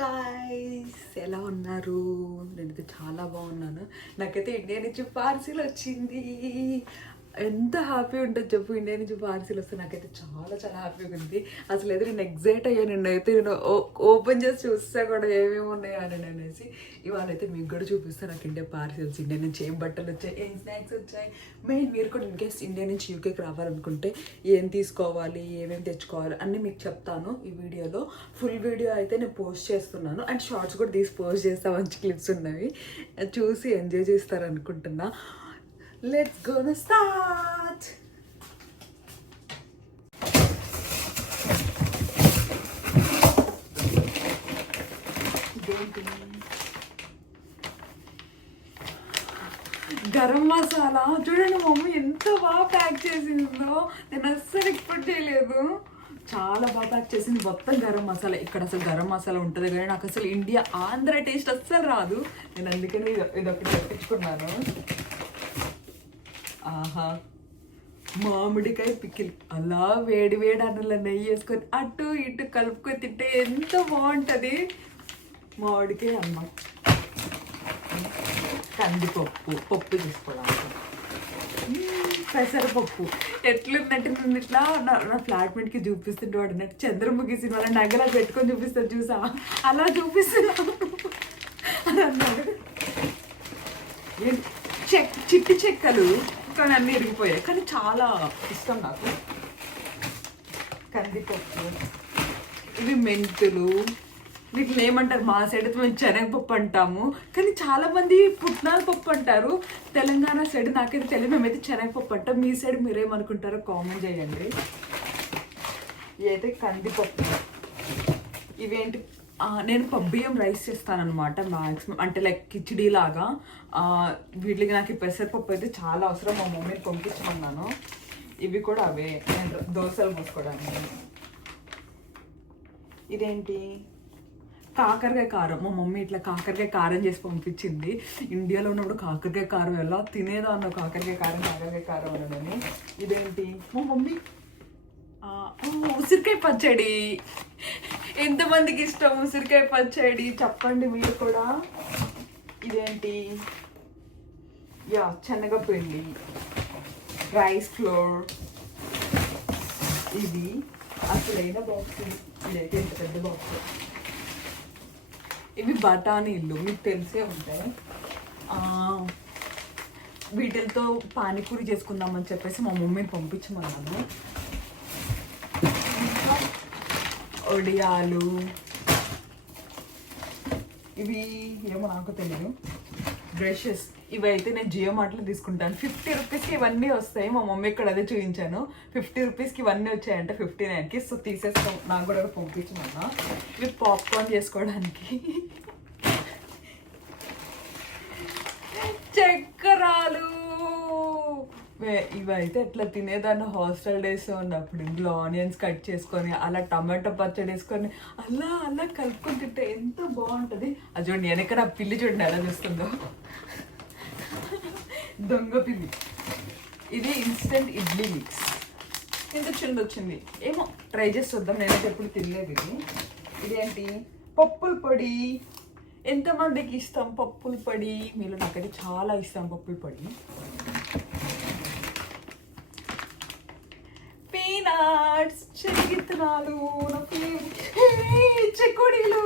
Guys, ఎలా ఉన్నారు? నేనైతే చాలా బాగున్నాను. నాకైతే ఇండియా నుంచి పార్సిల్ వచ్చింది. ఎంత హ్యాపీ ఉంటుంది చెప్పు, ఇండియా నుంచి పార్సిల్ వస్తే. నాకైతే చాలా చాలా హ్యాపీగా ఉంది. అసలు అయితే నేను ఎగ్జైట్ అయ్యాను. నేను ఓపెన్ చేసి చూస్తా కూడా ఏమేమి ఉన్నాయో అని అనేసి. ఇవాళ అయితే మీకు కూడా చూపిస్తాను నాకు ఇండియా పార్సిల్స్. ఇండియా నుంచి ఏం బట్టలు వచ్చాయి, ఏం స్నాక్స్ వచ్చాయి. మెయిన్ మీరు కూడా ఇన్కేస్ ఇండియా నుంచి యూకేకి రావాలనుకుంటే ఏం తీసుకోవాలి, ఏమేమి తెచ్చుకోవాలి అన్నీ మీకు చెప్తాను ఈ వీడియోలో. ఫుల్ వీడియో అయితే నేను పోస్ట్ చేస్తున్నాను అండ్ షార్ట్స్ కూడా తీసి పోస్ట్ చేస్తా. మంచి క్లిప్స్ ఉన్నవి, చూసి ఎంజాయ్ చేస్తారు అనుకుంటున్నా. Let's gonna start. Garam masala చూడండి, మా మమ్మీ ఎంత బాగా ప్యాక్ చేసిందో. నేను అస్సలు ఎక్స్పెక్ట్ చేయలేదు. చాలా బాగా ప్యాక్ చేసింది. మొత్తం గరం మసాలా. ఇక్కడ అసలు గరం మసాలా ఉంటుంది కానీ నాకు అసలు ఇండియా ఆంధ్ర టేస్ట్ అస్సలు రాదు. నేను అందుకని ఇదొకటి తెప్పించుకున్నాను. ఆహా, మామిడికాయ పికిల్. అలా వేడి వేడి అన్నంలో నెయ్యి వేసుకొని అటు ఇటు కలుపుకొని తింటే ఎంత బాగుంటుంది. మామిడికాయ అన్నం, కందిపప్పు, పప్పు తీసుకోవడానికి, పెసరపప్పు. ఎట్లున్నట్టు నేను ఇట్లా నా ఫ్లాట్మేట్కి చూపిస్తుంటే వాడు అన్నట్టు చంద్రముఖి సినిమాలో నగలా పెట్టుకొని చూపిస్తాను చూసా, అలా చూపిస్తున్నాను అని అన్నాడు. చిట్టి చెక్కలు కానీ అన్నీ ఇరిగిపోయాయి, కానీ చాలా ఇష్టం నాకు. కందిపప్పు, ఇవి మెంతులు. వీటిని ఏమంటారు మా సైడ్ అయితే మేము శనగపప్పు అంటాము, కానీ చాలామంది పుట్నాల పప్పు అంటారు. తెలంగాణ సైడ్ నాకైతే తెలియదు, మేమైతే శనగపప్పు అంటాం. మీ సైడ్ మీరేమనుకుంటారో కామెంట్ చేయండి. ఇవైతే కందిపప్పు. ఇవేంటి, నేను పబ్బియ్యం రైస్ చేస్తానన్నమాట మ్యాక్సిమం, అంటే లైక్ కిచిడీ లాగా. వీటికి నాకు పెసరపప్పు అయితే చాలా అవసరం. మా మమ్మీని పంపించుకున్నాను. ఇవి కూడా అవే, నేను దోశలు పోసుకోవడానికి. ఇదేంటి, కాకరకాయ కారం. మా మమ్మీ ఇట్లా కాకరకాయ కారం చేసి పంపించింది. ఇండియాలో ఉన్నప్పుడు కాకరకాయ కారం ఎలా తినేదా అన్న, కాకరకాయ కారం అనని. ఇదేంటి, మా మమ్మీ ఉసిరికాయ పచ్చడి. ఎంతమందికి ఇష్టం ఉసిరికాయ పచ్చడి చెప్పండి మీరు కూడా. ఇదేంటి, శనగపిండి, రైస్ ఫ్లోర్. ఇది అసలైన బాక్స్. ఇదైతే ఎంత పెద్ద బాక్స్. ఇవి బఠానీలు, మీకు తెలిసే ఉంటాయి. వీటితో పానీపూరి చేసుకుందామని చెప్పేసి మా మమ్మీని పంపించమన్నాను. ఒడియాలు, ఇవి ఏమో నాకు తెలియదు. బ్రషెస్, ఇవి అయితే నేను జియో మార్ట్లో తీసుకుంటాను. 50 రూపీస్కి ఇవన్నీ వస్తాయి. మా మమ్మీ ఇక్కడ అదే చూపించాను. 50 రూపీస్కి ఇవన్నీ వచ్చాయంట 59కి. సో తీసేస్తాం, నాకు కూడా పంపించమన్నా. ఇవి పాప్కార్న్ చేసుకోవడానికి. చక్కెరాలు, ఇవైతే ఎట్లా తినేదాన్ని హాస్టల్ డేస్ ఉన్నప్పుడు. ఇందులో ఆనియన్స్ కట్ చేసుకొని అలా టమాటో పచ్చడి వేసుకొని అలా అలా కలుపుకొని తింటే ఎంత బాగుంటుంది. అది చూడండి, వెనక నా పిల్లి చూడండి ఎలా చూస్తుందో, దొంగ పిల్లి. ఇది ఇన్స్టెంట్ ఇడ్లీ మిక్స్. ఎంత చిన్న వచ్చింది ఏమో, ట్రై చేసి చూద్దాం. నేనైతే ఎప్పుడు తినలేదు ఇది. ఇదేంటి, పప్పుల పొడి. ఎంతమందికి ఇష్టం పప్పుల పొడి? మీలో నాకైతే చాలా ఇష్టం పప్పుల పొడి. పీనట్స్, చెనిగిత్తనాలు, చెకోడీలు.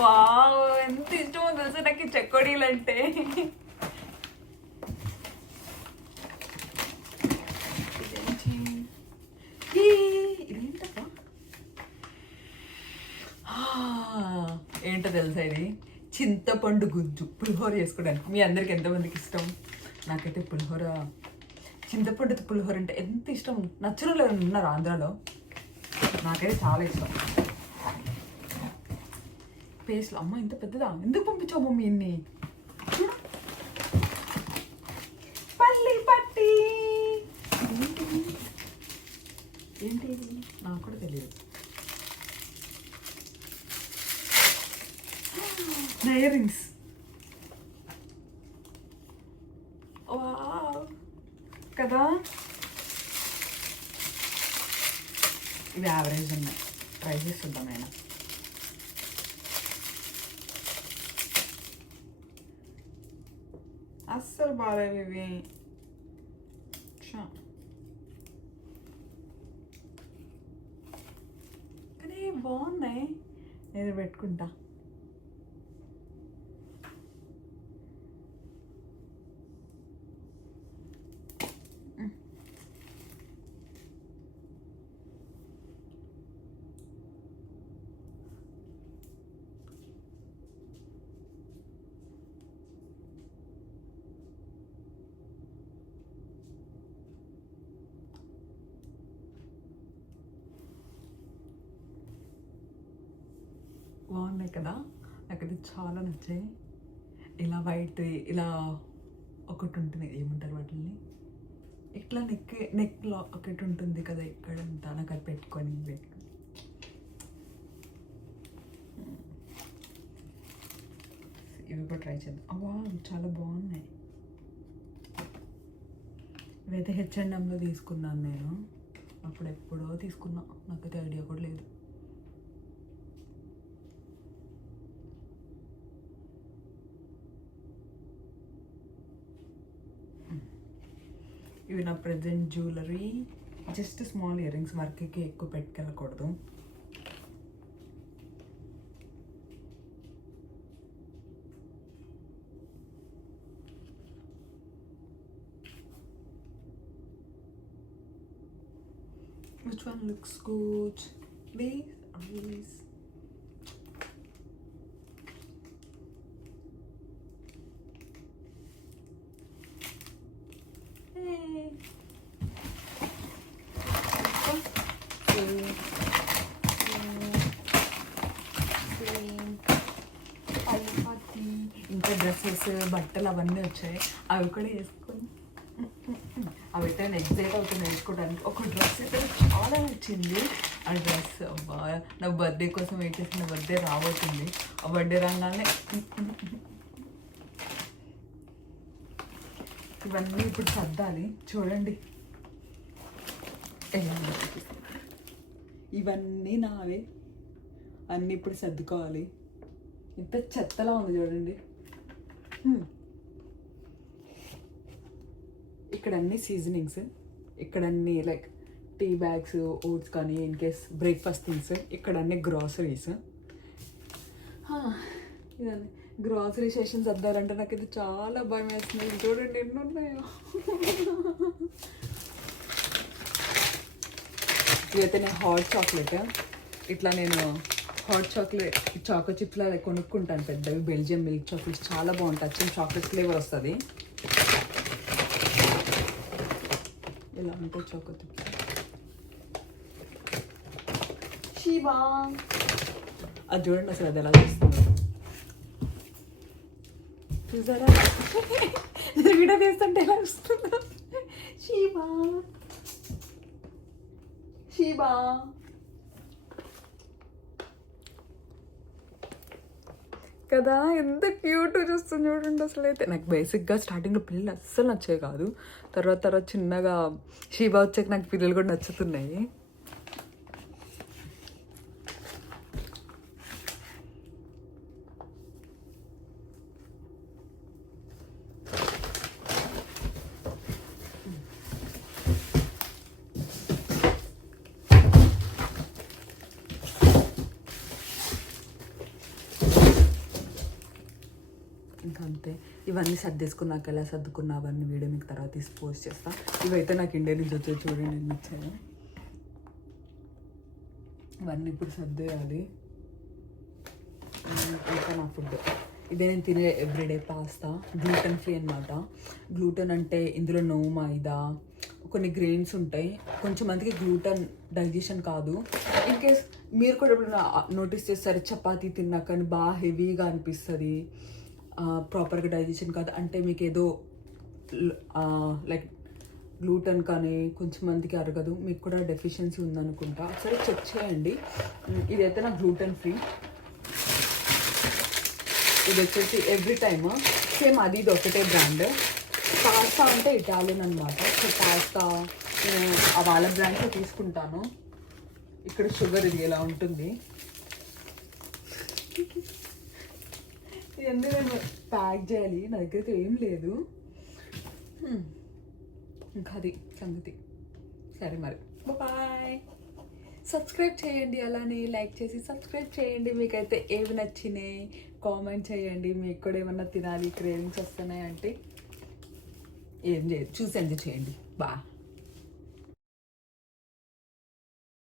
వావ్, ఎంత ఇష్టమో తెలుసా నాకు చెకోడీలు అంటే. ఏంటో తెలుసా, ఇది చింతపండు గుజ్జు, పులిహోర చేసుకోవడానికి. మీ అందరికి ఎంతమందికి ఇష్టం? నాకైతే పులిహోర, చింతపండు పులిహోర అంటే ఎంత ఇష్టం. నచ్చిన వాళ్ళు ఉన్నారు ఆంధ్రాలో? నాకైతే చాలా ఇష్టం. పేస్ట్లు, అమ్మ ఇంత పెద్దదా, ఎందుకు పంపించావు మమ్మీ ఇన్ని? పల్లి పట్టి. ఏంటి ఇది, నాకు కూడా తెలియదు. Ear rings. కదా, ఇవి యావరేజ్ ఉన్నాయి. ట్రై చేసి చూద్దాం అయినా. అస్సలు బాగాలేవు ఇవి. కానీ బాగున్నాయి, నేను పెట్టుకుంటా. బాగున్నాయి కదా, నాకు అది చాలా నచ్చాయి. ఇలా వైట్, ఇలా ఒకటి ఉంటుంది, ఏమంటారు వాటిని, ఇట్లా నెక్లో ఒకటి ఉంటుంది కదా ఇక్కడంతా, నాకు అది పెట్టుకొని ఇవి కూడా ట్రై చేద్దాం. అవా చాలా బాగున్నాయి. ఇవైతే H&Mలో తీసుకున్నాను నేను, అప్పుడు ఎప్పుడో తీసుకున్నా, నాకైతే ఐడియా కూడా లేదు. ఇవి నా present jewellery, just small ear rings, వర్క్కి ఎక్కువ పెట్టుకెళ్ళకూడదు. Which one looks good? These or these? Hey. ఇంకా డ్రెస్సెస్, బట్టలు అవన్నీ వచ్చాయి, అవి కూడా వేసుకొని అవి అయితే నేను ఎగ్జైట్ అవుతుంది వేసుకోవడానికి. ఒక డ్రెస్ అయితే చాలా నచ్చింది. ఆ డ్రెస్ అబ్బా, నా బర్త్డే కోసం వెయిట్ చేసి, నా బర్త్డే రాబోతుంది. ఆ బర్త్డే రాగానే ఇవన్నీ ఇప్పుడు సర్దాలి. చూడండి, ఇవన్నీ నావే, అన్నీ ఇప్పుడు సర్దుకోవాలి. ఇంత చెత్తలా ఉంది చూడండి. ఇక్కడ అన్ని సీజనింగ్స్, ఇక్కడ అన్ని లైక్ టీ బ్యాగ్స్, ఓట్స్ కానీ ఇన్ కేస్ బ్రేక్ఫాస్ట్ థింగ్స్, ఇక్కడ అన్ని గ్రాసరీస్. ఇదండి గ్రాసరీ సెషన్స్ వద్దారంటే నాకు ఇది చాలా భయం వేస్తుంది. చూడండి ఎన్ని ఉన్నాయో. ఇదైతే నేను హాట్ చాక్లెట్, ఇట్లా నేను హాట్ చాక్లెట్ చాకో చిప్స్లో కొనుక్కుంటాను పెద్దవి, బెల్జియం మిల్క్ చాక్లెట్స్ చాలా బాగుంటాయి. చిన్న చాక్లెట్ ఫ్లేవర్ వస్తుంది, ఇలా ఉంటాయి చాకో చిప్స్. శివా అది చూడండి అసలు అది ఎలా చేస్తుంది చూసారా, వీడియో తీస్తుంటే ఎలా వస్తుందో. శివా శివా కదా, ఎంత క్యూట్ చూస్తుంది చూడండి. అసలు అయితే నాకు బేసిక్గా స్టార్టింగ్లో పిల్లలు అస్సలు నచ్చేవి కాదు, తర్వాత చిన్నగా శివా వచ్చాక నాకు పిల్లలు కూడా నచ్చుతున్నాయి. ఇంకా అంతే, ఇవన్నీ సర్దేసుకున్నాక ఎలా సర్దుకున్నా అవన్నీ వీడియో మీకు తర్వాత తీసి పోస్ట్ చేస్తా. ఇవైతే నాకు ఇండియా నుంచి వచ్చేది చూడండి నేను ఇచ్చాను. ఇవన్నీ ఇప్పుడు సర్దేయాలి. ఇంకా నా ఫుడ్ ఇదే, నేను తినే ఎవ్రీడే పాస్తా, గ్లూటెన్ ఫ్రీ అనమాట. గ్లూటెన్ అంటే ఇందులో నో మైదా, కొన్ని గ్రెయిన్స్ ఉంటాయి. కొంచెం మందికి గ్లూటెన్ డైజెషన్ కాదు. ఇన్ కేస్ మీరు కూడా ఇప్పుడు నోటీస్ చేస్తారు, చపాతీ తిన్నాక కానీ బాగా హెవీగా అనిపిస్తుంది, ప్రాపర్గా డైజెషన్ కాదు అంటే మీకు ఏదో లైక్ గ్లూటెన్ కానీ కొంచెం మందికి అరగదు, మీకు కూడా డెఫిషియన్సీ ఉందనుకుంటా, ఒకసారి చెక్ చేయండి. ఇదైతే నాకు గ్లూటెన్ ఫ్రీ. ఇది వచ్చేసి ఎవ్రీ టైమ్ సేమ్ అది ఇది ఒకటే బ్రాండ్. పాస్తా అంటే ఇటాలియన్ అనమాట. సో పాస్తా వాళ్ళ బ్రాండ్లో తీసుకుంటాను. ఇక్కడ షుగర్ ఇది ఎలా ఉంటుంది, ఇవన్నీ నేను ప్యాక్ చేయాలి, నా దగ్గర ఏం లేదు. ఇంకా అది సంగతి. సరే మరి బాయ్. సబ్స్క్రైబ్ చేయండి, అలానే లైక్ చేసి సబ్స్క్రైబ్ చేయండి. మీకైతే ఏవి నచ్చినాయి కామెంట్ చేయండి. మీకు కూడా ఏమన్నా తినాలి క్రేవింగ్స్ వస్తున్నాయి అంటే ఏం చేయదు, చూసి ఎంజాయ్ చేయండి. బాయ్.